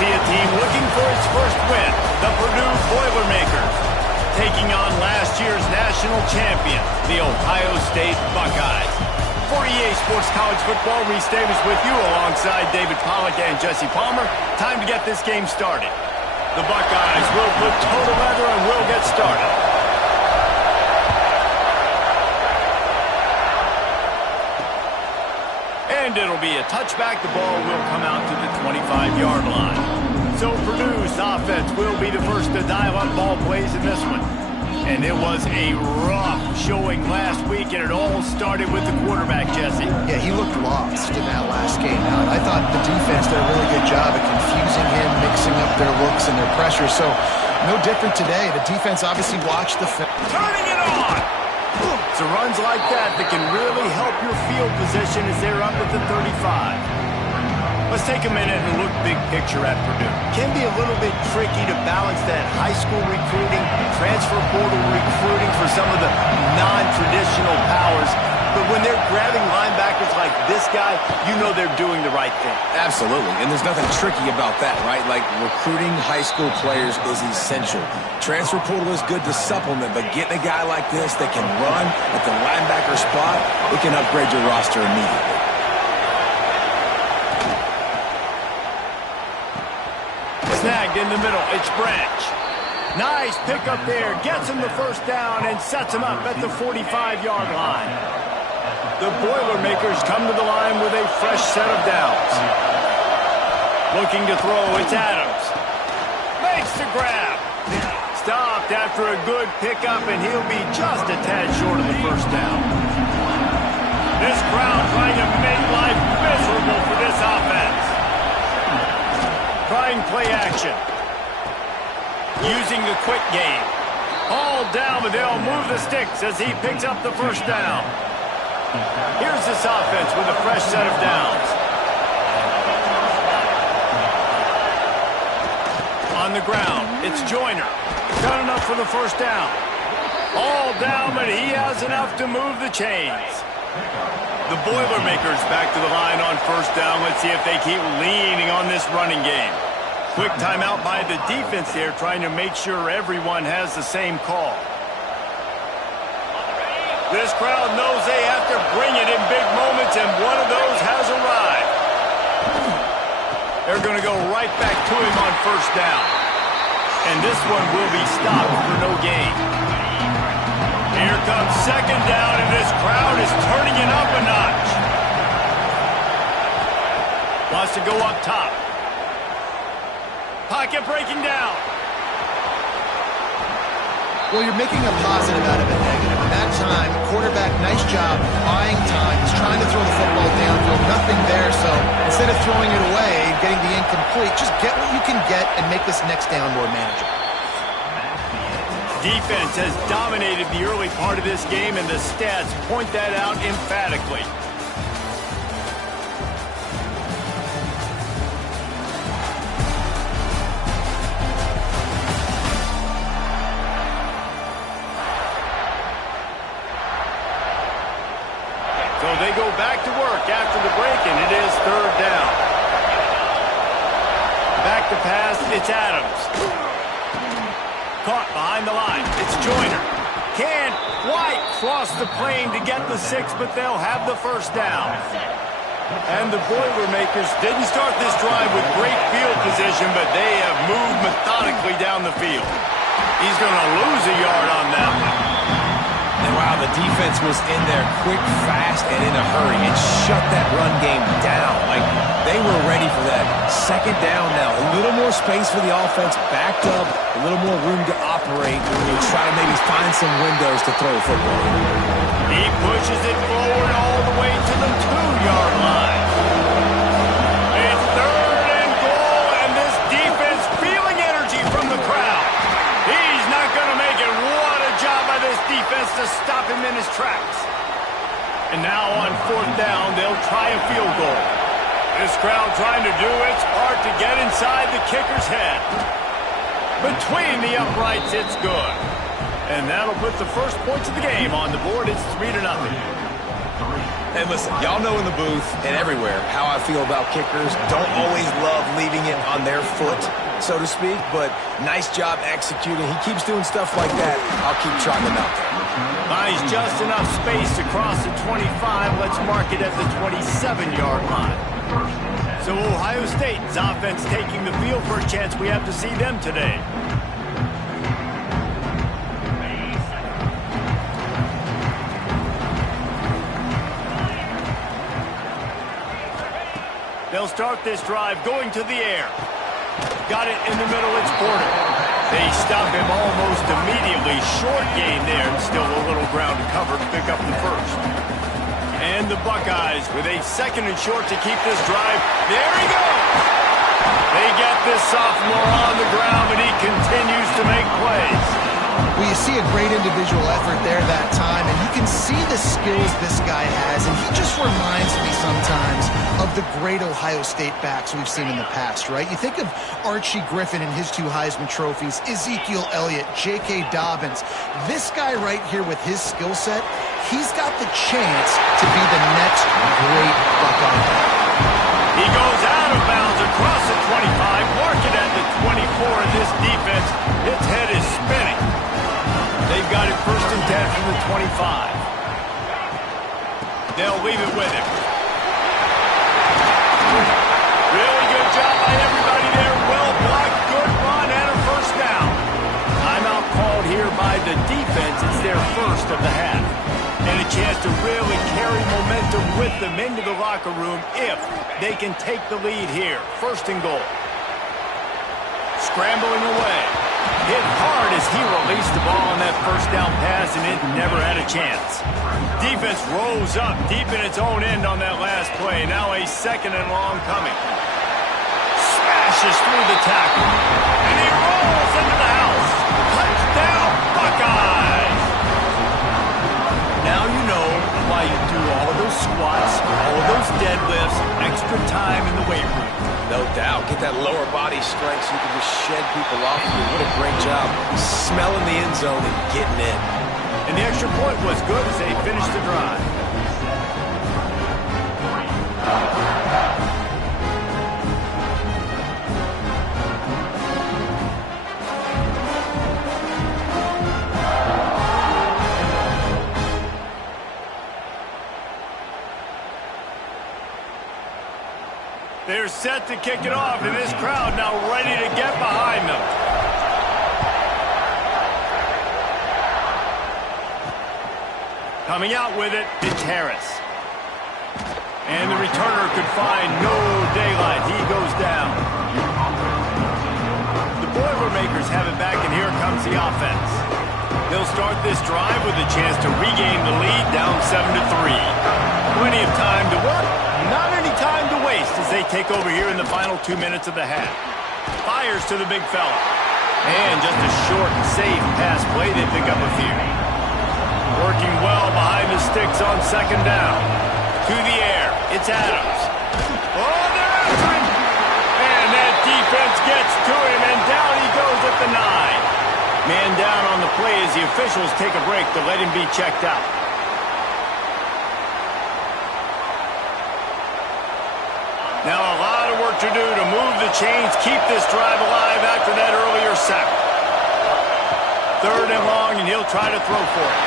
see a team looking for its first win, the Purdue Spoilermakers, taking on last year's national champion, the Ohio State Buckeyes. For EA Sports College Football, Reese Davis with you alongside David Pollack and Jesse Palmer. Time to get this game started. The Buckeyes will put total leather and will get started. And it'll be a touchback. The ball will come out to the 25-yard line. So Purdue's offense will be the first to dial up ball plays in this one. And it was a rough showing last week, and it all started with the quarterback, Jesse. Yeah, he looked lost in that last game out. I thought the defense did a really good job of confusing him, mixing up their looks and their pressure. So no different today. The defense obviously watched the film. Turning it on! It's runs like that can really help your field position as they're up at the 35. Let's take a minute and look big picture at Purdue. Can be a little bit tricky to balance that high school recruiting, transfer portal recruiting for some of the non-traditional powers. But when they're grabbing linebackers like this guy, you know they're doing the right thing. Absolutely, and there's nothing tricky about that, right? Like, recruiting high school players is essential. Transfer portal is good to supplement, but getting a guy like this that can run at the linebacker spot, it can upgrade your roster immediately. Snagged in the middle, it's Branch. Nice pickup there, gets him the first down and sets him up at the 45-yard line. The Boilermakers come to the line with a fresh set of downs. Looking to throw, it's Adams. Makes the grab. Stopped after a good pickup, and he'll be just a tad short of the first down. This crowd trying to make life miserable for this offense. Trying play action. Using the quick game. All down, but they'll move the sticks as he picks up the first down. Here's this offense with a fresh set of downs. On the ground, it's Joyner. Got enough for the first down. All down, but he has enough to move the chains. The Boilermakers back to the line on first down. Let's see if they keep leaning on this running game. Quick timeout by the defense there, trying to make sure everyone has the same call. This crowd knows they have to bring it in big moments, and one of those has arrived. They're going to go right back to him on first down. And this one will be stopped for no gain. Here comes second down, and this crowd is turning it up a notch. Wants to go up top. Pocket breaking down. Well, you're making a positive out of a negative. And that time, quarterback, nice job, buying time. He's trying to throw the football downfield, nothing there. So instead of throwing it away and getting the incomplete, just get what you can get and make this next down more manageable. Defense has dominated the early part of this game, and the stats point that out emphatically. So they go back to work after the break, and it is third down. Back to pass, it's Adams. Caught behind the line. It's Joyner. Can White cross the plane to get the 6, but they'll have the first down. And the Boilermakers didn't start this drive with great field position, but they have moved methodically down the field. He's going to lose a yard on that one. And wow, the defense was in there quick, fast, and in a hurry and shut that run game down. Like, they were ready for that. Second down now. A little more space for the offense, backed up, a little more room to operate, and try to maybe find some windows to throw the football. He pushes it forward all the way to the 2-yard line. It's third and goal, and this defense feeling energy from the crowd. He's not going to make it. What a job by this defense to stop him in his tracks. And now on fourth down, they'll try a field goal. This crowd trying to do its part to get inside the kicker's head. Between the uprights, it's good. And that'll put the first points of the game on the board. It's 3-0. And listen, y'all know in the booth and everywhere how I feel about kickers. Don't always love leaving it on their foot, so to speak, but nice job executing. He keeps doing stuff like that. I'll keep trotting him out there. Buys just enough space to cross the 25. Let's mark it at the 27-yard line. So Ohio State's offense taking the field for a chance. We have to see them today. They'll start this drive going to the air. Got it in the middle, it's Porter. They stop him almost immediately. Short gain there, and still a little ground to cover to pick up the first. And the Buckeyes with a second and short to keep this drive. There he goes! They get this sophomore on the ground, but he continues to make plays. Well, you see a great individual effort there that time, and you can see the skills this guy has, and he just reminds me sometimes of the great Ohio State backs we've seen in the past, right? You think of Archie Griffin and his 2 Heisman trophies, Ezekiel Elliott, J.K. Dobbins. This guy right here with his skill set, he's got the chance to be the next great Buckeye back. He goes out of bounds across the 25, mark it at the 24 of this defense. Its head is spinning. They've got it first and 10 from the 25. They'll leave it with him. Really good job by everybody there. Well blocked, good run, and a first down. Timeout called here by the defense. It's their first of the half. And a chance to really carry momentum with them into the locker room if they can take the lead here. First and goal. Scrambling away. Hit hard as he released the ball on that first down pass, and it never had a chance. Defense rose up deep in its own end on that last play. Now a second and long coming. Smashes through the tackle. And he rolls into the house. Touchdown, Buckeyes! Now you know why you do all of those squats, all of those deadlifts, extra time in the weight room. No doubt. Get that lower body strength so you can just shed people off of you. What a great job smelling the end zone and getting in. And the extra point was good as they finished the drive. They're set to kick it off, and this crowd now ready to get behind them. Coming out with it, it's Harris. And the returner could find no daylight. He goes down. The Boilermakers have it back, and here comes the offense. They'll start this drive with a chance to regain the lead, down 7-3. Plenty of time to work, not any time to waste as they take over here in the final 2 minutes of the half. Fires to the big fella. And just a short and safe pass play, they pick up a few. Working well behind the sticks on second down. To the air, it's Adams. Oh, they're after him! And that defense gets to him, and down he goes at the 9. Man down on the play as the officials take a break to let him be checked out. Now a lot of work to do to move the chains, keep this drive alive after that earlier sack. Third and long, and he'll try to throw for it.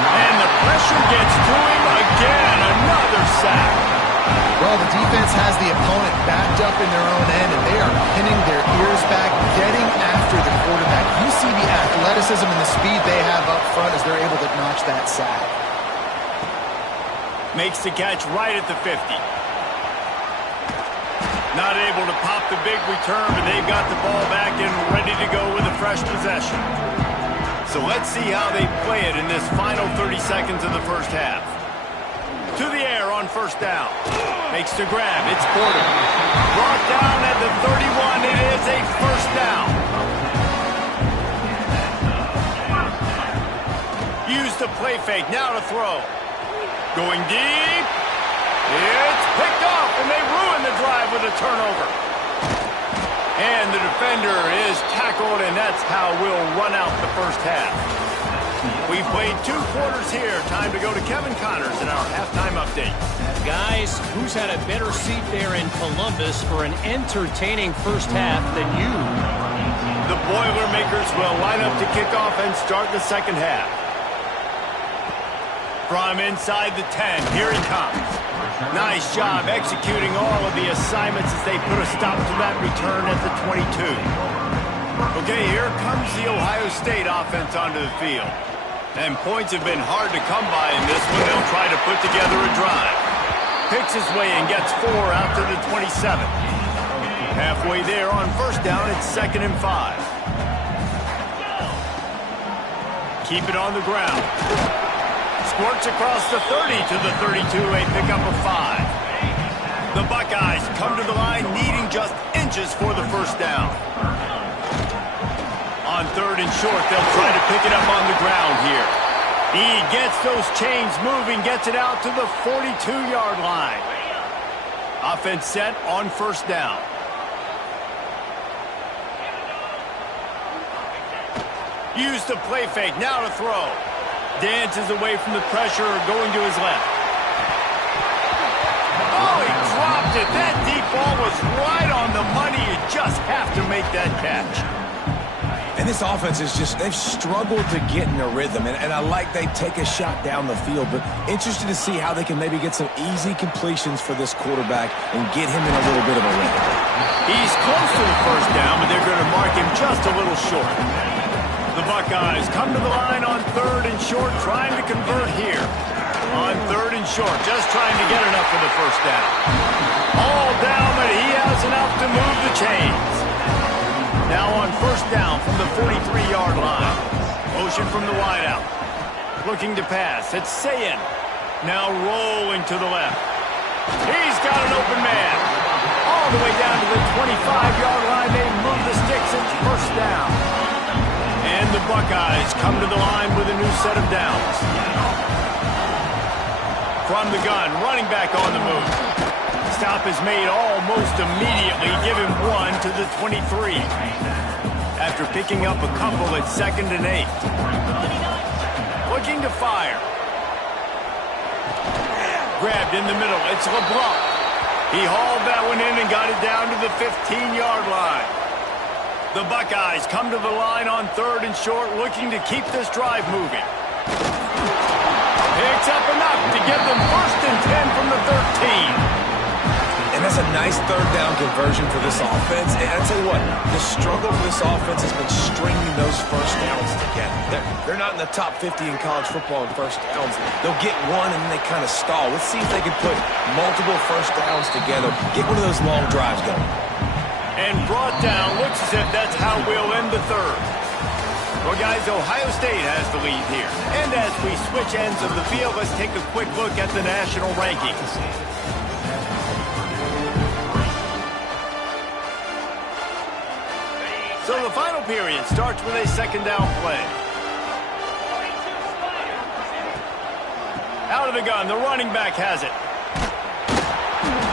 And the pressure gets to him again, another sack. Well, the defense has the opponent backed up in their own end, and they are pinning their ears back, getting after the quarterback. You see the athleticism and the speed they have up front as they're able to notch that sack. Makes the catch right at the 50. Not able to pop the big return, but they've got the ball back and ready to go with a fresh possession. So let's see how they play it in this final 30 seconds of the first half. To the air on first down. Makes the grab. It's Porter. Brought down at the 31. It is a first down. Use the play fake. Now to throw. Going deep. It's picked off, and they ruin the drive with a turnover. And the defender is tackled, and that's how we'll run out the first half. We've played 2 quarters here. Time to go to Kevin Connors in our halftime update. Guys, who's had a better seat there in Columbus for an entertaining first half than you? The Boilermakers will line up to kick off and start the second half. From inside the 10, here he comes. Nice job executing all of the assignments as they put a stop to that return at the 22. Okay, here comes the Ohio State offense onto the field. And points have been hard to come by in this one. They'll try to put together a drive. Picks his way and gets 4 out to the 27. Halfway there on first down, it's 2nd and 5. Keep it on the ground. Squirts across the 30 to the 32, a pickup of 5. The Buckeyes come to the line needing just inches for the first down. On 3rd and short, they'll try to pick it up on the ground here. He gets those chains moving, gets it out to the 42-yard line. Offense set on first down. Use the play fake, now to throw. Dances away from the pressure, going to his left. Oh, he dropped it. That deep ball was right on the money. You just have to make that catch. And this offense is just, they've struggled to get in a rhythm. And I like they take a shot down the field, but interested to see how they can maybe get some easy completions for this quarterback and get him in a little bit of a rhythm. He's close to the first down, but they're going to mark him just a little short. The Buckeyes come to the line on 3rd and short, trying to convert here. On 3rd and short, just trying to get enough for the first down. All down, but he has enough to move the chains. Now on first down from the 43-yard line. Motion from the wideout. Looking to pass. It's Sayin. Now rolling to the left. He's got an open man. All the way down to the 25-yard line. They move the sticks. It's first down. And the Buckeyes come to the line with a new set of downs. From the gun, running back on the move. Stop is made almost immediately. Give him 1 to the 23. After picking up a couple at 2nd and 8. Looking to fire. Grabbed in the middle. It's LeBlanc. He hauled that one in and got it down to the 15-yard line. The Buckeyes come to the line on 3rd and short, looking to keep this drive moving. Picks up enough to get them 1st and 10 from the 13. And that's a nice 3rd down conversion for this offense. And I tell you what, the struggle for this offense has been stringing those first downs together. They're not in the top 50 in college football in first downs. They'll get one and then they kind of stall. Let's see if they can put multiple first downs together, get one of those long drives going. And brought down, looks as if that's how we'll end the 3rd. Well, guys, Ohio State has the lead here. And as we switch ends of the field, let's take a quick look at the national rankings. So the final period starts with a 2nd down play. Out of the gun, the running back has it.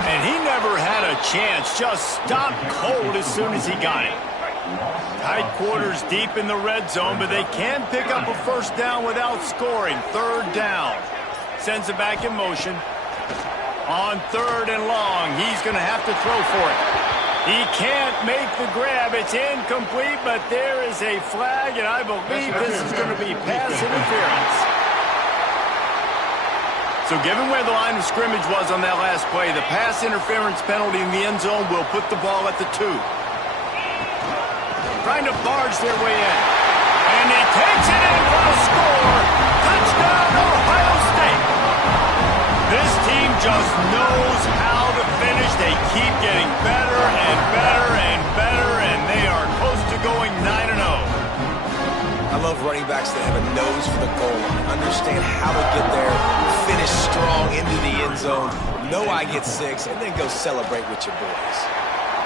And he never had a chance, just stopped cold as soon as he got it. Tight quarters deep in the red zone, but they can pick up a first down without scoring. 3rd down. Sends it back in motion. On 3rd and long, he's going to have to throw for it. He can't make the grab. It's incomplete, but there is a flag, and I believe this is going to be pass interference. So given where the line of scrimmage was on that last play, the pass interference penalty in the end zone will put the ball at the 2. Trying to barge their way in. And he takes it in for the score. Touchdown, Ohio State. This team just knows how to finish. They keep getting better and better and better, and they are close to going 9-0. I love running backs that have a nose for the goal line, understand how to get there, finish strong into the end zone, know I get 6, and then go celebrate with your boys.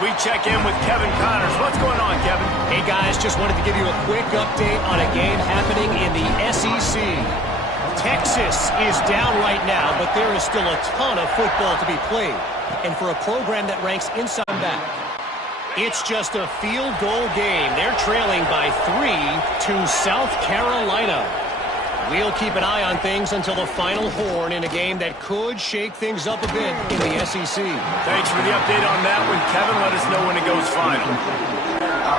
We check in with Kevin Connors. What's going on, Kevin? Hey, guys, just wanted to give you a quick update on a game happening in the SEC. Texas is down right now, but there is still a ton of football to be played. And for a program that ranks inside back, it's just a field goal game. They're trailing by 3 to South Carolina. We'll keep an eye on things until the final horn in a game that could shake things up a bit in the SEC. Thanks for the update on that one, Kevin. Let us know when it goes final.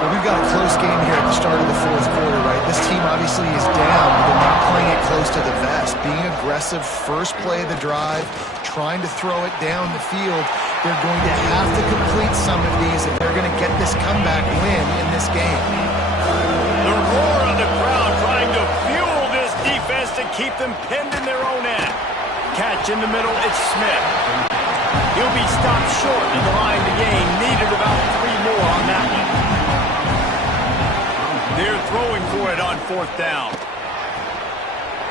Well, we've got a close game here at the start of the fourth quarter, right? This team obviously is down, but they're not playing it close to the vest. Being aggressive, first play of the drive, trying to throw it down the field. They're going to have to complete some of these if they're going to get this comeback win in this game. The roar of the crowd trying to fuel this defense to keep them pinned in their own end. Catch in the middle, it's Smith. He'll be stopped short of the line of the game. Needed about 3 more on that one. They're throwing for it on fourth down.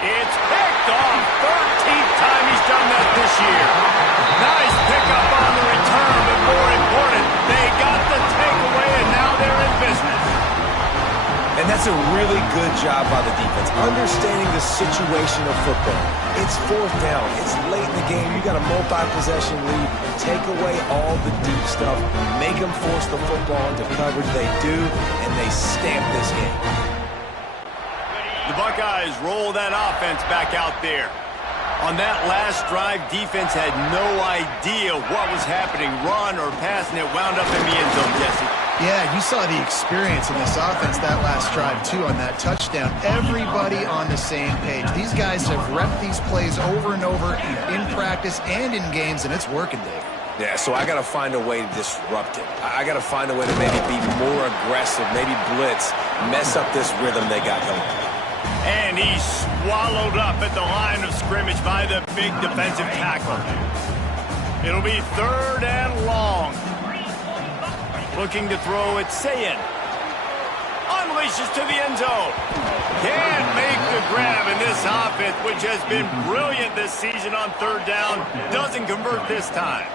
It's picked off. 13th time he's done that this year. Nice pickup on the return, but more important, they got the takeaway, and now they're in business. And that's a really good job by the defense, understanding the situation of football. It's fourth down. It's late in the game. You got a multi-possession lead. Take away all the deep stuff. Make them force the football into coverage. They do, and they stamp this game. The Buckeyes roll that offense back out there. On that last drive, defense had no idea what was happening, run or pass, and it wound up in the end zone, Jesse. Yeah, you saw the experience in this offense that last drive, too, on that touchdown. Everybody on the same page. These guys have repped these plays over and over in practice and in games, and it's working, Dave. Yeah, so I got to find a way to disrupt it. I got to find a way to maybe be more aggressive, maybe blitz, mess up this rhythm they got going. And he's swallowed up at the line of scrimmage by the big defensive tackle. It'll be 3rd and long. Looking to throw it, Sayin. Unleashes to the end zone. Can't make the grab in this offense, which has been brilliant this season on 3rd down. Doesn't convert this time.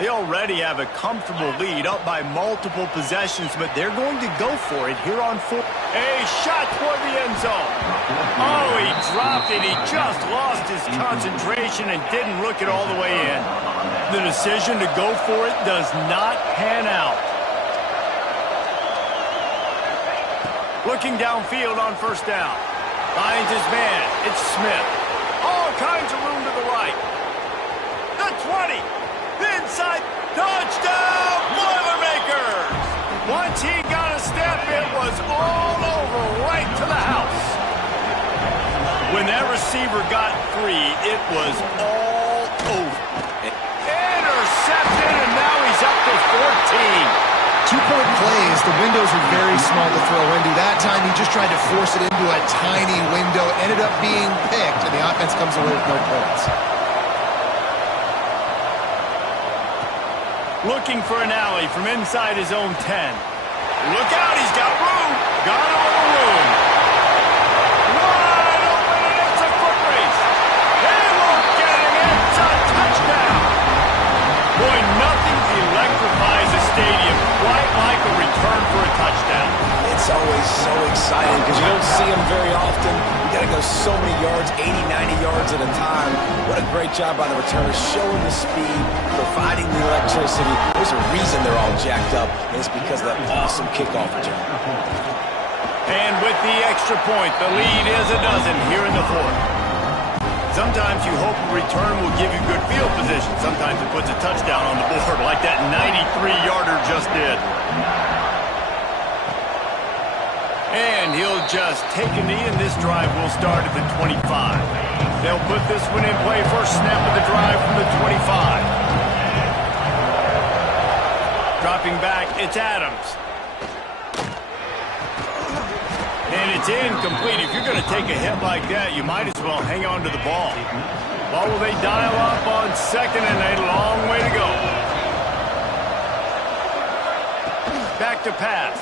They already have a comfortable lead, up by multiple possessions, but they're going to go for it here on 4. A shot toward the end zone. Oh, he dropped it. He just lost his concentration and didn't look it all the way in. The decision to go for it does not pan out. Looking downfield on 1st down. Finds his man. It's Smith. All kinds of room to the right. The 20. Inside. Touchdown, Boilermakers. Once he got a step, it was all over right to the house. When that receiver got free, it was all over. Intercepted, and now he's up to 14. 2-point plays, the windows are very small to throw into. That time he just tried to force it into a tiny window, ended up being picked, and the offense comes away with no points. Looking for an alley from inside his own 10. Look out, he's got room. Got a little room. Wide open, and it's a foot race. He won't get him. It's a touchdown. Boy, nothing electrifies a stadium quite like a return for a touchdown. It's always so exciting because you don't see them very often. You got to go so many yards, 80, 90 yards at a time. What a great job by the returners, showing the speed, providing the electricity. There's a reason they're all jacked up, and it's because of that awesome kickoff return. And with the extra point, the lead is a dozen here in the 4th. Sometimes you hope the return will give you good field position. Sometimes it puts a touchdown on the board like that 93-yarder just did. And he'll just take a knee, and this drive will start at the 25. They'll put this one in play. First snap of the drive from the 25. Dropping back, it's Adams. And it's incomplete. If you're going to take a hit like that, you might as well hang on to the ball. Well, will they dial up on 2nd and a long way to go? Back to pass.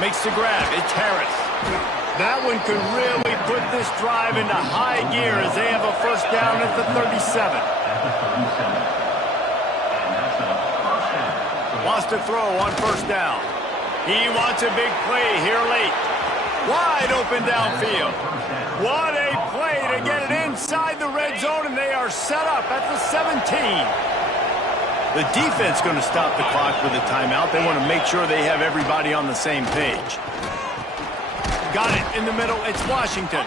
Makes the grab. It's Harris. That one could really put this drive into high gear as they have a first down at the 37. Wants to throw on 1st down. He wants a big play here late. Wide open downfield. What a play to get it inside the red zone, and they are set up at the 17. The defense going to stop the clock with a timeout. They want to make sure they have everybody on the same page. Got it in the middle. It's Washington.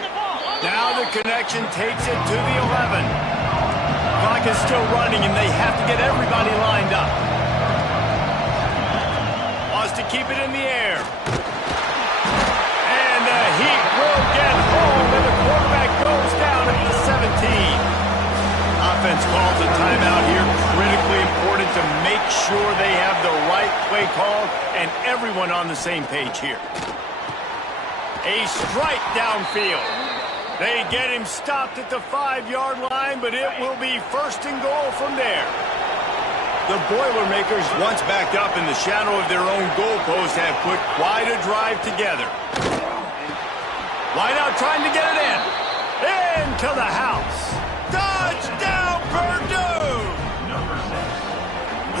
Now the connection takes it to the 11. Clock is still running, and they have to get everybody lined up. Wants to keep it in the air. And the Heat will get home, and the quarterback goes down at the 17. Offense calls a timeout here. Critically important to make sure they have the right play call and everyone on the same page here. A strike downfield. They get him stopped at the 5-yard line, but it will be 1st and goal from there. The Boilermakers, once backed up in the shadow of their own goalpost, have put quite a drive together. Wideout trying to get it in. Into the house. Touchdown, Purdue!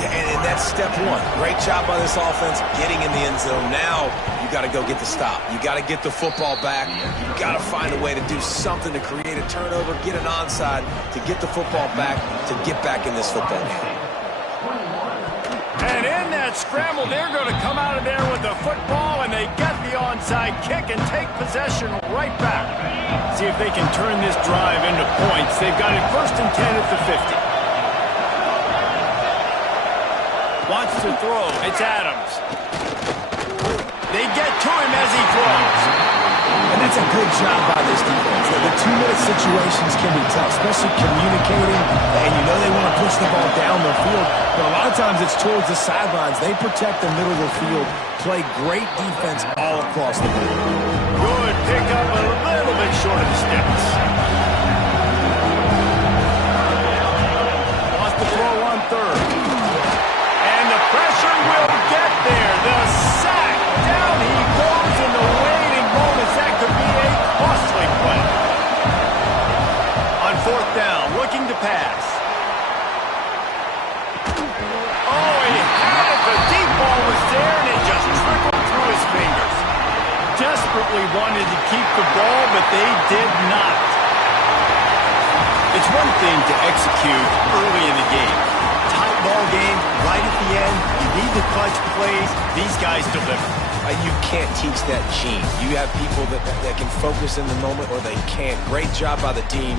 Yeah, and that's step one. Great job by this offense getting in the end zone. Now you got to go get the stop. You got to get the football back. You got to find a way to do something to create a turnover, get an onside, to get the football back, to get back in this football game. And in that scramble, they're going to come out of there with the football, and they get the onside kick and take possession right back. See if they can turn this drive into points. They've got it 1st and 10 at the 50. Wants to throw. It's Adams. They get to him as he throws. And that's a good job by this defense. The 2-minute situations can be tough, especially communicating, and you know they want to push the ball down the field, but a lot of times it's towards the sidelines. They protect the middle of the field, play great defense all across the board. Good pickup, a little bit short of the sticks. Wants to throw on 3rd. And the pressure will get there. The sack. Down he goes in the waiting moments. That could be a costly play. On 4th down, looking to pass. Oh, he had it. The deep ball was there, and it just trickled through his fingers. Desperately wanted to keep the ball, but they did not. It's one thing to execute early in the game. Tight ball game, right at the end. You need the clutch plays. These guys deliver. You can't teach that gene. You have people that can focus in the moment, or they can't. Great job by the team.